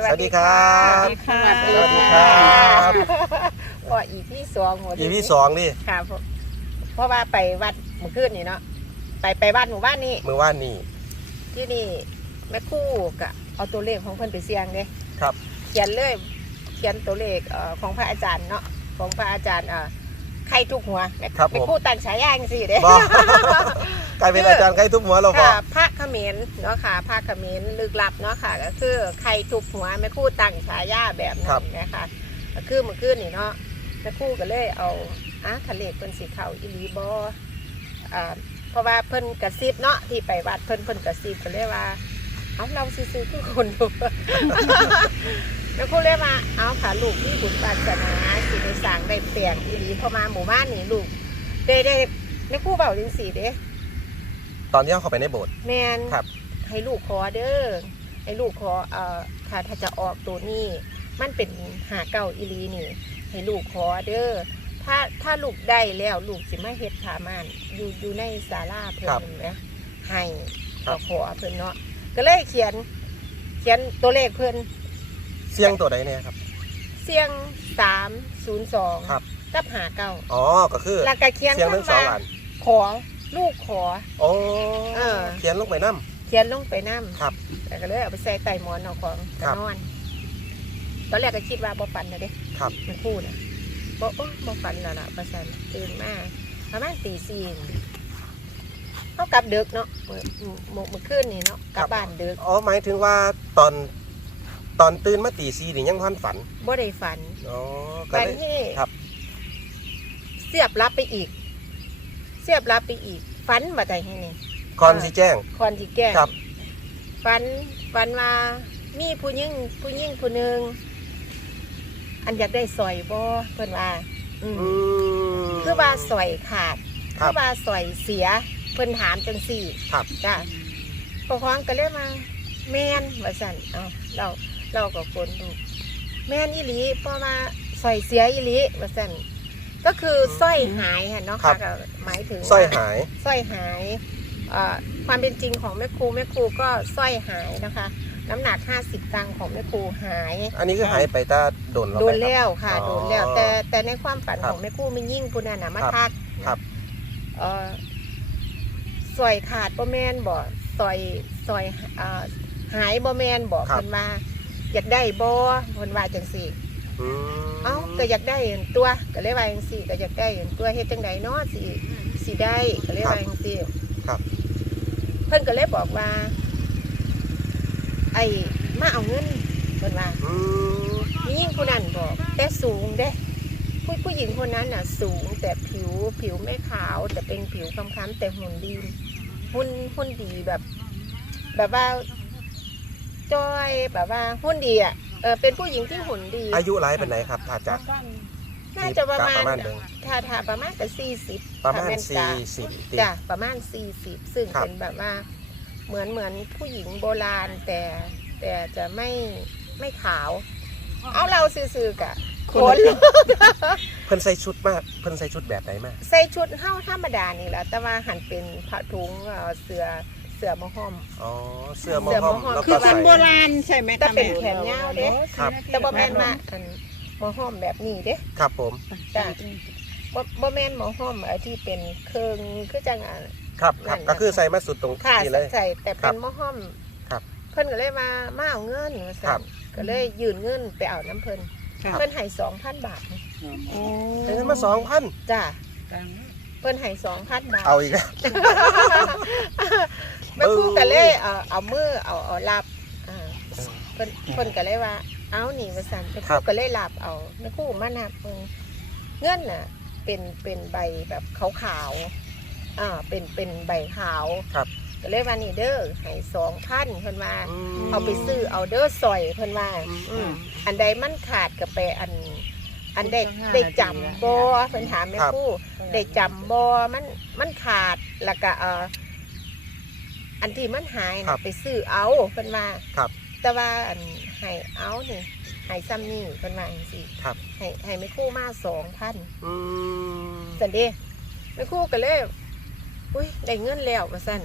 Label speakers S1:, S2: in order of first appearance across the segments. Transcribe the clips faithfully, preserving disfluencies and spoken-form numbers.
S1: วัสดีครับ
S2: สวัสดีค่ะ
S1: สวัสดีครับ
S3: ก็อีพี่สองหมด
S1: อีพี่สองนี่
S3: ค่ะเพราะว่าไปวัดเมื่อคืนนี่เนาะไปไปวัดหมู่บ้านนี่
S1: เมื่อวานนี่
S3: ที่นี่แม่ครู่กะเอาตัวเลขของเพิ่นไปเสี่ยงเด้
S1: ครับ
S3: เขียนเลยเขียนตัวเลขเอ่อของพระอาจารย์เนาะของพระอาจารย์เอ่อใครทุกหัวแม่
S1: ครับผม
S3: แม่ครู่ตั้งฉายาจังซี่เด้
S1: บอกกลายเป็นอาจารย์ใครทุบหัวเราบอ
S3: ค่ะ
S1: ก
S3: พระเขมรเนาะค่ะพระเขมรลึกลับเนาะค่ะก็คือใครทุบหัวแม่ครู่ตั้งฉายาแบบนั้นนะคะก็คือเมื่อคืนนี่เนาะแม่ครู่ก็เลยเอาอ่ะทะเลเพิ่นสีเขาอีหลีบ่อ่าเพราะว่าเพิ่นกระซิบเนาะที่ไปวัดเพิ่นเพิ่นกระซิบก็เลยว่าเอาเราซื้อๆคือคนดู แม่ครู่เลยว่าเอาค่ะลูกมีบุญวาสนาสิได้สร้างได้เปลี่ยนอีหลีพอมาหมู่บ้านนี่ลูกได้ได้แม่ครู่เว้าจังซี่เด้
S1: ตอนที่เขาเข้าไปในโบสถ์
S3: แมน
S1: ครับ
S3: ให้ลูกขอเด้อให้ลูกขอเอ่อถ้าถ้าจะออกตัวนี้ มันเป็นหาเก้าอีหลีนี่ ให้ลูกขอเด้อถ้าถ้าลูกได้แล้วลูกสิมาเฮ็ดผามานอยู่อยู่ในศาลาเพิ่นนะให้ก็ขอเพิ่นเนาะก็เลยเขียน เขียนตัวเลขเพิ่น
S1: เสียงตัวใดเนี่ยครับ
S3: เสียงสามศูนย์สอง
S1: ครับ
S3: กับหาเก้า
S1: อ๋อก็คือ
S3: แล้วก็เขียน
S1: เสียงทั้งสองอัน
S3: ขอลูกขอ
S1: โอ้
S3: เออ
S1: เขียนลงไปน้
S3: เขียนลงไปน้ำ
S1: ครับ
S3: แล้วก็เลยเอาไปใส่ใต้หมอนเอาของ
S1: ค
S3: จะ
S1: รับ
S3: นอนตอนแรกก็คิดว่าบ่ฝันนะเด้
S1: ำครับ
S3: มันพูดนะบ่โอ้บ่ฝันแล้วล่ะประสันตื่นมาประมาณตีสี่เขากลับดึกเนาะเมื่อเมื่อเมื่อคืนนี่เนาะกลับบ้านดึก
S1: อ๋อหมายถึงว่าตอนตอนตื่นมาตีสี่นี่ยังพันฝัน
S3: บ่ได้ฝัน
S1: อ๋อก็
S3: ฝัน
S1: เลย
S3: ที่
S1: ครับ
S3: เสียบรับไปอีก เสียบรับไปอีกฝันบ่ได้ให้นี่
S1: ก่อนสิแจ้ง
S3: คอนที่แก้
S1: ครับ
S3: ฝันฝันว่ามีผู้หญิงผู้หญิงผู้หนึงอันอยากได้สอยบ่เพิ่นว่า อืม
S1: อืม
S3: คือว่าสอยขาด
S1: ครั
S3: คื
S1: บ
S3: อว่าสอยเสียเพิ่นถามจังสี่
S1: ครับ
S3: จ้ะปกครองก็เลยมาแม่นว่าสั่นเอาเราเราก็คนดูแม่นอีหลีเพราะว่าสอยเสียอีหลีว่าสั่นก็คือสร้อยหายค่ะเนาะ
S1: ครั
S3: ค่ะ
S1: บ
S3: ก็หมายถึง
S1: สร้อยหาย
S3: สร้อยหายเอ่อความเป็นจริงของแม่ครูแม่ครูก็สร้อยหายนะคะ น้ำหนักห้าสิบตังค์ของแม่ครูหาย
S1: อันนี้คือหายไปตาโดนเรา
S3: โด
S1: ไป
S3: น
S1: ครับ
S3: แล้วค่ะ
S1: อ๋อ
S3: โดนแล้วแต่แต่ในความฝัน
S1: ครับ
S3: ของแม่ครู่ไม่ยิ่งผู้นั้นนะมา
S1: ครับ
S3: ทัก
S1: ครับ
S3: เอ่อซอยขาดบ่แมนบ่ซอยซอยเอ่อหายบ่แมนบ่
S1: ครับ
S3: เพิ่นว่าอยากได้บ่เพิ่นว่าจังซี่
S1: อืม
S3: เอ้าก็อยากได้เห็นตัวก็เลยว่าจังซี่ก็อยากได้เห็นตัวเฮ็ดจังไดเนาะสิสิได้ก็เลยว่าจังซี่
S1: ครับ
S3: เพิ่นก็เลยบอกว่า ไอ้มาเอาเงินเพิ่นว่า
S1: อืม
S3: มียิ่งคนนั้นบอกแต่สูงเด้ผู้ผู้หญิงคนนั้นน่ะ สูงแต่ผิวผิวไม่ขาว แต่เป็นผิวคล้ำๆแต่หุ่นดีหุ่นหุ่นดีแบบ แบบว่าจ้อยแบบว่าหุ่นดีอ่ะเออเป็นผู้หญิงที่หุ่นดี
S1: อายุไรเป็นไหนครับอาจารย์
S3: น่าจะประมาณ
S1: ประมาณเดิม
S3: ถ้าถ้าประมาณแต่สี่สิบ
S1: ประมาณ
S3: ถ้แน
S1: สี่
S3: จ้ะ
S1: สิบปี
S3: จ้ะประมาณสี่สิบซึ่ง
S1: ครับ
S3: เป็นแบบว่า เหมือนเหมือนผู้หญิงโบราณ แต่แต่จะไม่ไม่ขาว เอาเราซื่อๆกะขน
S1: เพิ่นใส่ชุดมากเพิ่นใส่ชุดแบบไหนมาก
S3: ใส่ชุดเฮ้าธรรมดานี่แหละแต่ว่าหันเป็นผ้าถุงเอ่อเสือเสือมะฮ่อม
S1: อ๋อเสื้อหมอ
S3: เสื้อหม้
S1: ห้
S3: อ
S1: อม
S3: ห้อม
S1: แล้ว
S2: คื
S1: ก็
S2: อ
S1: ใส่
S2: คำโบราณใช่ไหม
S3: แต่เป็น
S2: คะ
S3: แขนยาวเด้
S1: ครับ
S3: แต่บ่แม่นว่าอันมะฮ่อมแบบนี้เด้
S1: ครับผม
S3: จ้ะบ่บ่แม่นมะฮ่อมเอ่อที่เป็นเครื่องคือจังอ่ะ
S1: ครับครับ
S3: นั่น
S1: ก็คือใส่มาสุดตรง
S3: ค่ะ
S1: ที่เลย
S3: ใส่แต่
S1: ครั
S3: เป็
S1: บ
S3: นมะฮ่อม
S1: ครับ
S3: เพิ่นก็เลยมามาเอาเงินว่า
S1: ครั
S3: ซั่
S1: บ
S3: นก็เลยยืนเงินไปเอาน้ำเพิ่น
S2: ค่ะ
S3: เพิ่นให้สองพันบาท
S2: โอ้
S1: เอ้ยมาสองพัน
S3: จ้ะเพิ่นให้สองพันบาท
S1: เอาอีกแล้ว
S3: แม่ครูก็เลยเอาเอามือเอาเอารับอ่าเพิ่นเพิ่นก็เลยว่า เอานี่ว่าซั่นแม่ครูก็เลยรับเอาแม่ครูมานับเบิ่งเงินน่ะ เป็นเป็นใบแบบขาวๆอ่าเป็นเป็นใบขาว
S1: ครับ
S3: ก็เลยว่านี่เด้อให้สองพันเพิ่นว่า
S1: ม
S3: เอาไปซื้อเอาเด้อซอยเพิ่นว่า
S1: อืม
S3: อืมอันใดมันขาดก็ไปอัน อันได้ได้จำบ่เพิ่นถามแม่ครูได้จำบ่มันมันขาดแล้วก็เอ่ออันที่มันหาย
S1: ครั
S3: น่ะ
S1: บ
S3: ไปซื้อเอาเพิ่นว่า
S1: ครับ
S3: แต่ว่าอันให้เอานี่ให้ซ้ำนี่เพิ่นว่าจังซี่
S1: ครับ
S3: ให้ให้แม่ครูมาสองพัน
S1: อืม
S3: ซั่นเด้แม่ครูก็เลยอุ้ยได้เงินแล้วว่าซั่น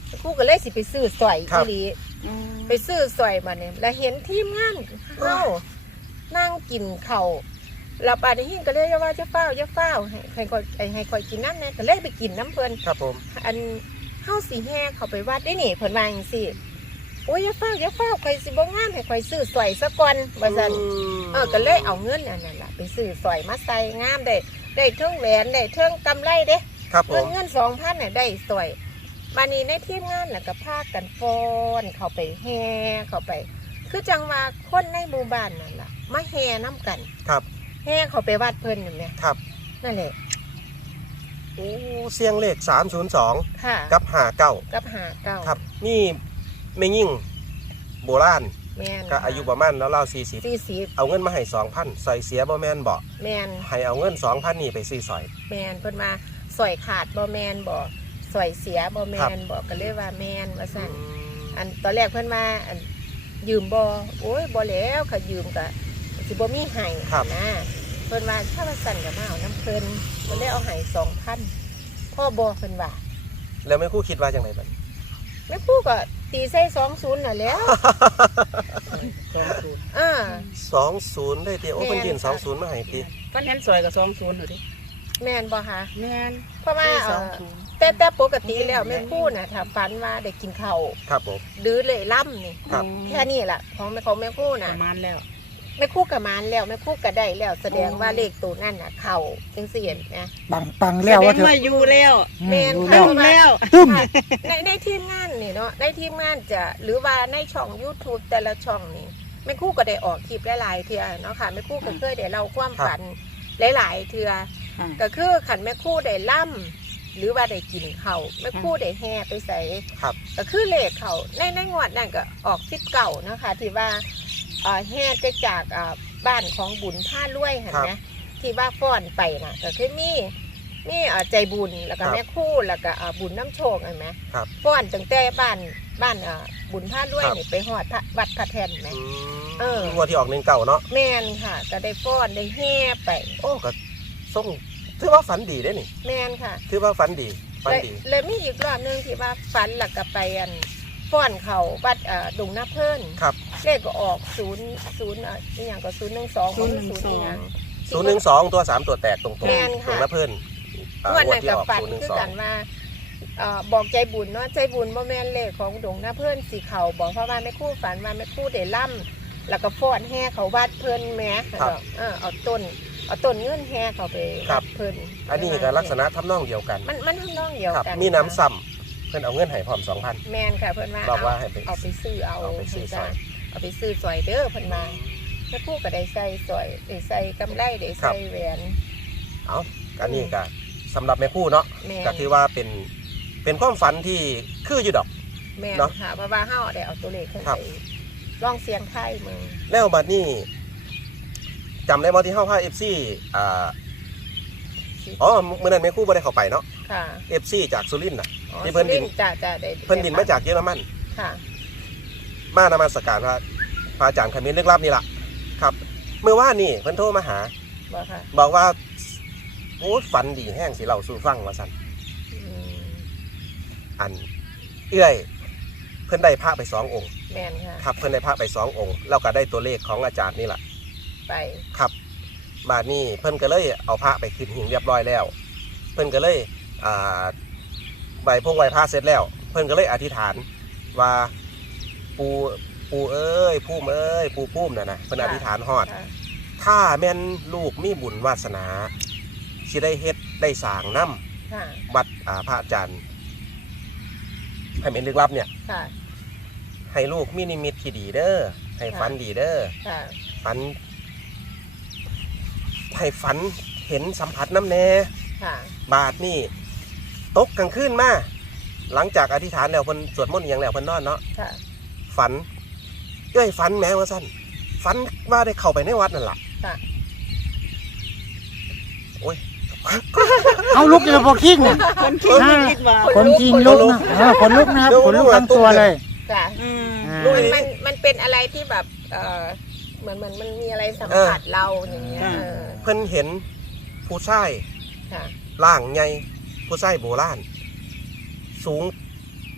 S3: ครูก็เลยสิไปซื้อสอย
S1: ครั
S3: อี
S1: บ
S3: หลี
S2: อืม
S3: ไปซื้อสอยมาเนี่ยแล้วเห็นทีมงานเฮานั่งกินข้าวแล้วปานนี้หินก็เลยว่าจะเฝ้าจะเฝ้าให้ให้คอยให้คอยกินน้ำแน่ก็เลยไปกินน้ำเพิ่น
S1: ครับผม
S3: อันเฮาสิแห่เข้าไปวัดได้นี่เพิ่นว่าจังซี่โอ้ยอย่าเฝ้าอย่าเฝ้าข่อยสิบ่งามให้ข่อยซื้อสอยซะก่อนว่าซั่นเออก็เลยเอาเงินอันนั้นล่ะไปซื้อสอยมาใส่งามได้ได้เทิงแหวนได้เทิงกำไรเด้
S1: ครับผ
S3: เงิน
S1: ม
S3: เงิน สองพัน น่ะได้สอยมานี่ในทีมงานน่ะก็พากันฟ้อนเข้าไปแห่เข้าไป คือจังว่าคนในหมู่บ้านนั่นล่ะมาแห่นํกัน
S1: ครับ
S3: แห่เข้าไปวัดเพิ่นนั่นแหละ
S1: ครับ
S3: นั่นแหละ
S1: โอ้เสียงเลขสามศูนย์สอง
S3: ค่ะ
S1: กับห้าเก้า
S3: กับหาเก้า
S1: ครับนี่แม่ยิ่งโบราณ
S3: แม่น
S1: ก็อายุประมาณแล้วเล่าสี่สิบ
S3: สี่สิบ
S1: เอาเงินมาให้สองพันใส่เสียบ่แม่นบ่
S3: แม่น
S1: ให้เอาเงินสองพันนี่ไปซื้อสอย
S3: แมนเพิ่นมาสอยขาดบ่แมนบ่สอยเสียบ่แม
S1: ครับ
S3: นบ่ก็เลยว่าแมนว่าซั่น
S1: อืม
S3: อันตอนแรกเพิ่นมาอันยืมบ่โอ้ยบ่แล้วค่ะยืมก็สิบ่มีให้นะเพิ่นว่าถ้าว่าสั่นก็มาเอาน้ำเพิ่นเพิ่นเลยเอาให้ สองพัน พ่อบ่เพิ่นว่า
S1: แล้วแม่ครู่คิดว่าจังไดบัดนี้
S3: แม่ครูก็ตีใส่สองศูนย์น่ะแหล้ว
S2: สองศูนย์
S3: อ่า
S1: สองศูนย์เลยติโอ้เพิ่นยื่น
S3: แม่น
S1: สอง
S3: ค่ะ
S1: ศูนย์มาให้ติ
S2: ฟันเห็นซอยกับสองศูนย์หนูดิ
S3: แม่นบ่คะ
S2: แม่น
S3: เพราะว่า
S2: ส
S3: เอ่
S2: อง
S3: อ
S2: ศูนย์
S3: แต่แต่ปกติแล้วแม่ครูน่ะถ้าฝันว่าได้กินข้าว
S1: ครับผม
S3: ดื้อเลยล่ำนี่
S1: ครับ
S3: แค่นี้แหละของแม่ของแม่ครู่
S2: ป
S3: น่ะ
S2: ระมาณแล้ว
S3: แม่ครู่กับมานแล้วแม่ครู่กับได้แล้ว แสดงว่าเลขตัวนั่นน่ะเข่าจังเสียนนะ
S4: ปังปังแล้วว่าเถ
S2: แสดง
S4: อะ
S2: ว่าอยู่แล้ว
S4: อืม
S3: แม่น
S4: รู้
S3: ค่ะ
S4: แล้ว
S2: ตึ้มแล้ว
S3: ในในทีมงานนี่เนาะในทีมงานจะหรือว่าในช่อง YouTube แต่ละช่องนี่แม่ครู่ก็ได้ออกคลิปหลายๆเทื่อเนาะค่ะแม่ครู่ก็เคยได้เล่าความฝันหลายๆเทื่อก็คือขันแม่ครู่ได้ล่ำหรือว่าได้กินเขาวแม่ครู่ได้แห่ไปใส่
S1: ครับ
S3: ก็คือเลขเขาในในงวดนั่นก็ออกสิบเก่านะคะที่ว่าเอ่อแห่จะจากอ่าบ้านของบุญผ้าล้วยเห็นไหมที่ว่าฟ้อนไปน่ะก็คือมีมีเอ่อใจบุญแล้วก็แม่คู่แล้วก็อ่าบุญน้ำโชคเห็นไหม
S1: ครับ
S3: ฟ้อนตั้งแต่บ้านบ้านอ่าบุญผ้าล้วย
S1: ครับ
S3: นี่ไปหอดพระวัดพระแทนไหม
S1: อืม
S3: เออ
S1: งวดที่ออกหนึ่งเก่าเนาะ
S3: แม่นค่ะ ก็ได้ฟ้อนได้แห่ไป
S1: โอ้ก็ส่งถือว่าฝันดีได้นี่
S3: แม่นค่ะ
S1: ถือว่าฝันดีฝัน
S3: เลย
S1: ดี
S3: เลยมีอีกรอบหนึงที่ว่าฝันหลักก็ไปอันฟ้อนเขาวัดอ่าดงนาเพิ่น
S1: ครับ
S3: เลขก็ออกศูนย์ศูนย์อ่ะอหย่างก็ศูนย์หนึ่งสอง
S2: ศูนย์หนึ่งสอง
S1: ศูนย์หนึ่งสองตัวสามตัวแตกตรงๆ
S3: แม่น
S1: ตร
S3: ค่ะ
S1: งละเพิ่นอ่าง
S3: วด
S1: งวด
S3: นั้น
S1: ที่
S3: กับ
S1: ออก
S3: ฝัน
S1: ศูนย์หนึ่ง
S3: คือ
S1: สอ
S3: กั
S1: ง
S3: นว่าเอ่อบอกใจบุญเนาะใจบุญบ่แม่นเลขของดงนาเพิ่นสีเขาบอกเพราะว่าแม่ครู่ฝันว่าแม่ครู่ได้ล่ำแล้วก็ฟ้อนแห่เขาวัดเพิ่นแหม่เออเอาต้นเอาต้นเงินแห่เขาไปวัดเพิ่น
S1: อันนี้ก็ลักษณะทำนองเดียวกัน
S3: มันมันทำนองเดียว
S1: ครับ
S3: กัน
S1: มีน้ำซ้ำเพิ่นเอาเงินให้พร้อมสองพัน
S3: แม่นค่ะเพิ่นว่า
S1: บอกว่าให้ไป
S3: เอาไปซื้อเอา
S1: เอาไปซื้อซอย
S3: เอาไปซื้อซอยเด้อเพิ่นมาแม่ครู่ก็ได้ใส่ซอยได้ใส่กำไรได้ใส่แหวน
S1: เอาอันนี้ก็สำหรับแม่คู่เนาะ
S3: แม่
S1: ก็ถือว่าเป็นเป็นความฝันที่คืออยู่ดอก
S3: แม่น
S1: เนาะ
S3: ค่ะเพราะว่าเฮาได้เอาตัวเลขขึ้น
S1: ครั
S3: ไป
S1: บ
S3: ลองเสียงไทายมึง
S1: แล้วบัดนี้จำได้บ่ที่เฮาพา เอฟ ซี อ่าอ๋อมื้อนั้นแม่คู่บ่ได้เข้าไปเนาะ
S3: ค่ะ
S1: เอฟ ซี จากสุรินทร์น่ะ
S3: อ๋อ
S1: ที่เพิ่นบิน
S3: สุริทร์จะจะได้
S1: เพิ่นบินมาจากเยอรมัน
S3: ค่ะ
S1: มานมัสการพระพระอาจารย์ขมิ้นลึกลับนี่ล่ะครับ เมื่อวานนี่เพิ่นโทรมาหา
S3: บอกค่ะ
S1: บอกว่าโอ้ฝันดีแห้งสิเล่าสู่ฟังว่าซั่น
S3: อืม
S1: อัน เอื้อย เพิ่นได้พระไปสององค์
S3: แม่นค่ะ
S1: ครับเพิ่นได้พระไปสององค์แล้วก็ได้ตัวเลขของอาจารย์นี่ล่ะ
S3: ไป
S1: ครับบาดนี้เพิ่นก็เลยเอาพระไปขึ้นหิ้งเรียบร้อยแล้ว เพิ่นก็เลยอ่าใบพวกใบพระเสร็จแล้ว เพิ่นก็เลยอธิษฐานว่าปูปูเอ้ยพุ่มเอ้ยปูพุ่มน่ะนะเพิ่นอธิษฐานฮอด
S3: ค่ะ
S1: ถ้าแม่นลูกมีบุญวาสนาสิได้เฮ็ดได้สร้างน้
S3: ค่ะ
S1: ำวัดอ่าพระอาจารย์ให้เป็นลึกลับเนี่ย
S3: ค่ะ
S1: ให้ลูกมีนิมิตที่ดีเด้อให้ฝันดีเด้อ
S3: ค่ะ
S1: ฝันให้ฝันเห็นสัมผัสน้ำแน่
S3: ค่ะ
S1: บาทนี่ตกกลางคืนมาหลังจากอธิษฐานแล้วเพิ่นสวดมนต์อหย่างแล้วเพิ่นนอนเนาะ
S3: ค่ะ
S1: ฝันเอ้ยฝันแม้ว่าสั้นฝันว่าได้เข้าไปในวัดนั่นล่ะ
S3: ค่ะ
S1: โอ้ย
S4: เอาลุกจะพอคิงน่ะ
S2: คนคิดไม่คิดว่า
S4: คนจริงลุกนะเออคนลุกนะครับคนลุกทั้งตัวเลย
S3: ค่ะ
S2: อืม
S4: อ่า
S3: มันมันมันเป็นอะไรที่แบบเออเหมือนเหมือนมันมีอะไรสัมผัสเราอย่างเงี้ยเออ
S1: เพิ่นเห็นผู้ชาย
S3: ค่ะ
S1: ร่างใหญ่ผู้ชายโบราณสูง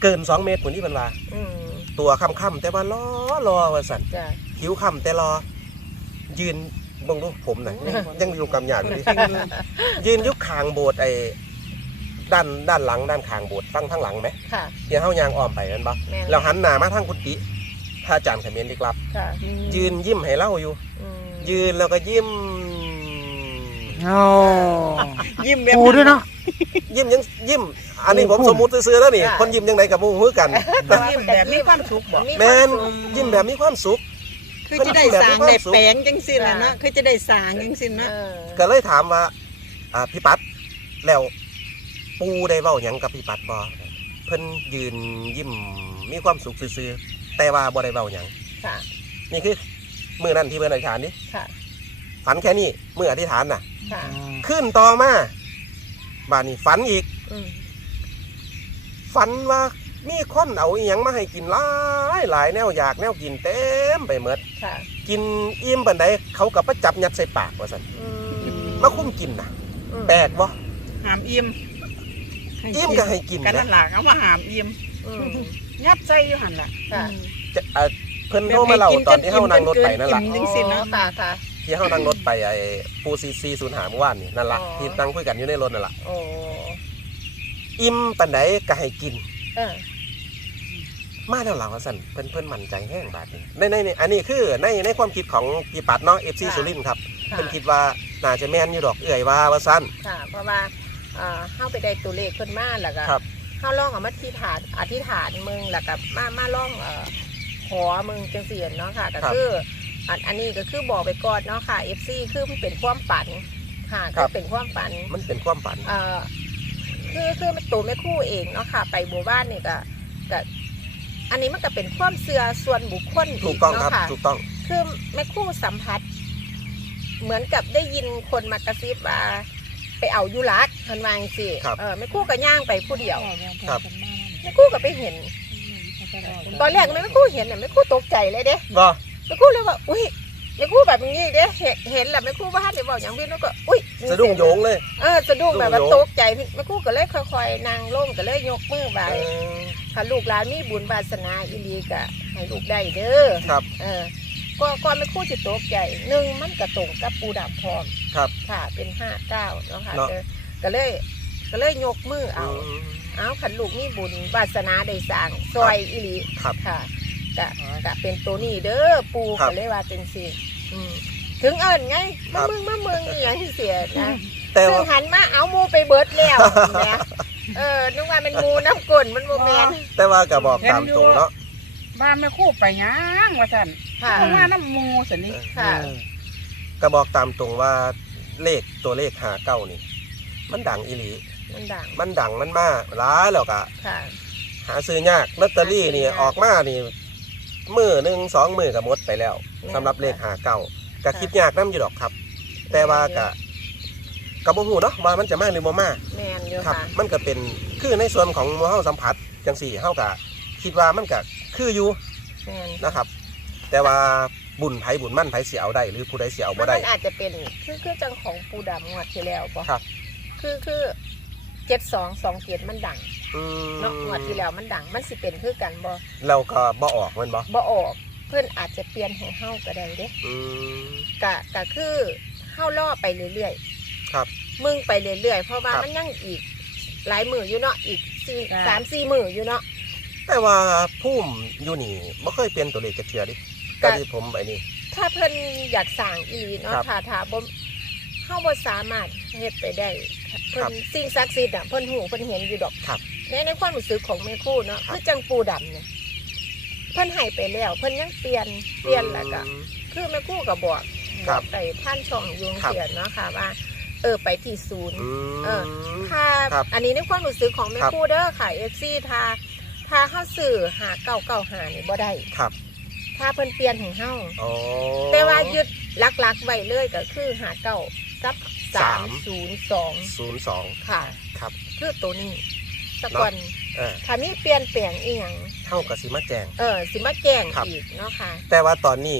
S1: เกินสองเมตรคนที่เพิ่นว่า
S3: อืม
S1: ตัวค่ำๆแต่ว่าล้อรอว่าสั่น
S3: จ้ะ
S1: ผิวค่ำแต่รอยืนเบิ่งดูผมน่ะยังยังอยู่กำหยาดอยู่ดิยืนอยุคคางโบสถ์ไอ้ด้านด้านหลังด้านคางโบสถ์ฟังทางหลังไหม
S3: ค่ะ
S1: ที่เฮายางอ้อมไปแม่นบ่
S3: แม่น
S1: แล้วหันหน้ามาทางกุฏิพระอาจารย์เขมรลึกลับ
S3: ค่ะ
S1: ยืนยิ้มให้เล่าอยู่
S3: อืม
S1: ยืนแล้วก็ยิ้ม
S4: โอ้
S2: ยิ้มแบบ
S4: ปูด้วยเนาะ
S1: ยิ้มยังยิ้ม อันนี้ผม
S4: โอ้โห
S1: สมมุติซื้อๆแล้วนี่ คนยิ้มยังไงกับหมู่ฮือกัน
S2: ยิ้มแบบมีความสุขบ่
S1: แม่นยิ้มแบบมีความสุข
S2: คือจะได้สร้างได้แปลงจังซี่ล่ะเนาะคือจะได้สร้างจังซี่
S3: เอ
S2: เนาะ
S3: อ
S1: ก็เลยถามว่า อ่าพี่ปัดแล้วปูได้เว้าหยังกับพี่ปัดบ่เพิ่นยืนยิ้มมีความสุขซื่อๆแต่ว่าบ่ได้เว้าหยัง
S3: ค่ะ
S1: นี่คือมื้อนั้นที่เพิ่นอธิษฐานนี่
S3: ค่ะ
S1: ฝันแค่นี้มื้ออธิษฐานน่ะ
S3: ค่ะ
S1: ขึ้นต่อมาบ้านนี้ฝันอีก
S3: อืม
S1: ฝันว่ามีคนเอาอีหยังมาให้กินหลายหลายแนวอยากแนวกินเต็มไปหมด
S3: ค่ะ
S1: กินอิ่มปานใดเขาก็ประจับยัดใส่ปากว่าซั่น
S3: อืม
S1: มาคุ้มกินน่ะ
S3: อืม
S1: แปลกบ่
S2: หามอิ่ม
S1: อิ่มก็ให้กิน
S2: กันนั่
S1: นะ
S2: นล่ะเอามาหามอิ่ม
S3: อืม
S2: ยัดใส่อยู่หั่นล่ะ
S3: ค่ะ
S1: จะเอ่อเพิ่นโทรมาเล่าตอนที่เฮานั่งรถไปนั่นล่ะ
S2: จังสิเนาะ
S3: ค่ะค่ะ
S1: ที่เฮานั่งรถไปไอ้ปูซีซีศูนย์หาเมื่อวานนี่นั่นล่ะ
S3: อ๋อ
S1: ที่นั่งคุยกันอยู่ในรถนั่นล่ะ
S3: โอ้
S1: อิ่มปานใดก็ให้กิน
S3: เออ
S1: มาแล้วล่ะว่าซั่นเพิ่นเพิ่นมั่นใจแห้งบาดนี้ในในในอันนี้คือในในความคิดของพี่ปัดเนาะ เอฟ ซี สุรินทร์ครับ
S3: ค่ะ
S1: เพิ่นคิดว่าน่าจะแม่นอยู่ดอกเอื้อยว่าว่าซั่น
S3: ค่ะ เพราะว่าเอ่อเข้าไปได้ตัวเลขขึ้นมาแล้วก็
S1: ครับ
S3: เข้าล่องเอามาที่ฐานอธิษฐานมึงแล้วก็มามาล่องเอ่อขอมึงจังเสียนเนาะค่ะก็คืออันอันนี้ก็คือบอกไปก่อนเนาะค่ะ เอฟ ซี คือมันเป็นความฝันค่ะก็เป็นความฝัน
S1: มันเป็นความฝัน
S3: เอ่อคือคือมันตัวแม่ครู่เองเนาะค่ะ ไปหมู่บ้านนี่ก็ก็อันนี้มันก็เป็นความเชื่อส่วนบุคคล
S1: ถูกต้องครับ
S3: เนาะค่ะ
S1: ถูกต้อง
S3: คือแม่ครู่สัมผัส เหมือนกับได้ยินคนมากระซิบว่าไปเอายุรักทันวาจังสิ
S1: ครับ
S3: เออแม่ครู่ก็ย่างไปผู้เดียว
S1: ครับ
S3: แม่ครู่ก็ไปเห็น ตอนแรกแม่ครู่เห็นเนี่ยแม่ครู่ตกใจเลยเด้
S1: บ่
S3: แม่ครู่เลยว่าอุ้ยแม่ครู่แบบนี้เด้เห็นเห็นแหละแม่ครู่ว่าได้บอกอย่างพี่แล้วก็อุ้ย
S1: สะดุ้งโยงเลย
S3: เออสะดุ้งแบบว่า
S1: สะดุ้งโยง
S3: ตกใจแม่ครู่ก็เลยค่อยๆนางลงก็เลยยกมือไหว้
S1: เออ
S3: ถ้าลูกหลานมีบุญวาสนาอีหลีก็ให้ลูกได้เด้อ
S1: ครับ
S3: เออก็ก็แม่ครู่สิตกใจหนึ่งมันกระตรงกับปูดำพร้อม
S1: ครับ
S3: ค่ะเป็นห้าเก้าเนาะค่ะ
S1: เนาะ
S3: เออก็เลยก็เลยยกมือเอา
S1: อืม
S3: เอาขันลูกมีบุญวาสนาได้สร้างซอยอีหลี
S1: ครับ
S3: ค่ะกะกะเป็นตัวนี้เด้อปู
S1: ครับ
S3: ก็เลยว่าเป็นสิอืมถึงเอิญไง
S1: ครั
S3: มา
S1: บ
S3: มึงมามึงอหย่างที่เสียนะ
S1: แต่
S3: ซึ่ง
S1: ว่า
S3: หันมาเอาหมูไปเบิดแล้วนะเออนึกว่าเป็นหมูน้ำกลนมันโมแมน
S1: แต่ว่าก็บอกตามตรงเนาะ
S2: บ้านแม่ครู่ไปหยังว่าซั่น
S3: ค่ะ
S2: เพราะว่าน้ำหมูซั่นนี่
S3: ค่ะ
S1: ก็บอกตามตรงว่าเลขตัวเลขหาเก้านี่ มันดังอีหลี
S3: มันดัง
S1: มันดังมันมากร้ายแล้วก็
S3: ค่ะ
S1: หาซื้อยากลอตเตอรี่นี่
S3: หาซื้อยาก
S1: ออกมานี่มือหนึ่งสองมือก็หมดไปแล้ว
S3: แม่น
S1: สำหรับเลขหาเก้าก็
S3: ค่ะ
S1: คิดยากน้ำอยู่ดอกครับ แต่ว่าก็กับบ่ฮู้เนาะว่ามันจะมาหรือบ่มา
S3: แมนอยู่
S1: ครับ
S3: ค่ะ
S1: มันก็เป็นคือในส่วนของหมู่เฮาสัมผัสจังสี่เฮาก็คิดว่ามันก็คืออยู่
S3: แมน
S1: นะครับ แต่ว่าบุญไผบุญมั่นไผสิเอาได้หรือผู้ใดสิเอาบ่ได้
S3: มันอาจจะเป็นคือคือจังของปูดำงวดที่แล้วปะ
S1: ครับ
S3: คือคือเจ็ดสองสองเจ็ดมันดัง
S1: อืม
S3: เนาะงวดที่แล้วมันดังมันสิเป็นคือกันบ่
S1: เราก็บ่ออกแมันบ่
S3: บ่ออกเพื่อนอาจจะเปลี่ยนให้เฮาก็ได้เด้
S1: อืม
S3: กะกะคือเฮาล่อไปเรื่อย
S1: ครับ
S3: ๆมึงไปเรื่อยๆเพราะว่า
S1: ครับ
S3: มันยังอีกหลายมืออยู่เนาะอีกสี่สามสี่มืออยู่เนาะ
S1: แต่ว่าพุ่มอยู่นี่บ่เคยเปลี่ยนตัวเลขจักเทื่อดิ
S3: ก็
S1: แต่ที่ผมไอ้นี่
S3: ถ้าเพิ่นอยากสั่งอีหลีเนาะ
S1: ครับ
S3: ถ้าถ้าบ่เฮาบ่สามารถเฮ็ดไปได้เพิ่นสิ่งศักดิ์สิทธิ์อ่ะเพิ่นหูเพิ่นเห็นอยู่ดอก
S1: ครับ
S3: ในในความรู้สึกของแม่ครูเนาะ
S1: ครับ
S3: คือจังปูดำเนี่ยเพิ่นให้ไปแล้ว เพิ่นยังเปลี่ยนเปลี่ยนแล้วก็
S1: อืม
S3: คือแม่ครูก็บอก
S1: ค
S3: บ
S1: รั
S3: อบ กไปท่านช่องยุง
S1: ครับ
S3: เสียนเนาะค่ะว่า เออไปที่ศูนย์
S1: อืม
S3: เออ ถ้า
S1: ครับ
S3: อันนี้ในความรู้สึกของแม่
S1: ครับ
S3: ครูเด้อค่ะ เอฟ ซี ถ้าถ้าเฮาซื้อหาเก้าเก้าหานี่บ่ได้
S1: ครับ
S3: ถ้าเพิ่นเปลี่ยนให้เฮา
S1: อ๋อ
S3: แต่ว่ายึดหลักๆไว้เลยก็คือหาเก้ากับสามศูนย์สอง
S1: ศูนย์สอง
S3: ค่ะ
S1: ครับ
S3: คือตัวนี้สักวัน
S1: เออ
S3: ถ้ามีเปลี่ยนแปลงอีหยัง
S1: เท่ากับสิมาแจง
S3: เออสิมาแจ้ง
S1: ครับ
S3: อีกเนาะค่ะ
S1: แต่ว่าตอนนี้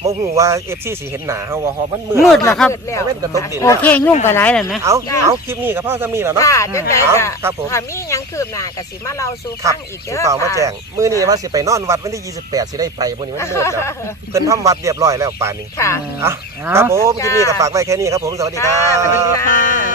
S1: บ่ฮู้ว่า เอฟ ซี สิเห็นหน้าเฮาว่าฮอมันมืด
S4: มืดเหรอครับ
S3: แล้ว
S1: เว้นกระตกดิน
S4: โอเคยุ่งกับไรเลยไหม
S1: เอาเอาคลิปนี้กับพ่อซะมีแล้วเนาะ
S3: ค่ะจังได๋
S1: เอา
S3: ก็
S1: ครับผม
S3: ถ้ามีหยังคืบหน้าก็สิมาเล่าสู่
S1: ครั
S3: ฟั
S1: บ
S3: งอีก
S1: สิ
S3: เด้อ
S1: ฝากมา
S3: ค่ะ
S1: แจ้งมื้อนี้ว่าสิไปนอนวัดวันที่ยี่สิบแปดสิได้ไปมื้อนี้มันมืดแล้วเพิ่นทำวัดเรียบร้อยแล้วป่านนี้
S3: ค่ะ
S1: อ่ะครับผมคลิปนี้ก็ฝากไว้แค่นี้ครับผมสวัสดีครั
S3: ค่ะสวัสดี
S1: บ
S3: ค่ะ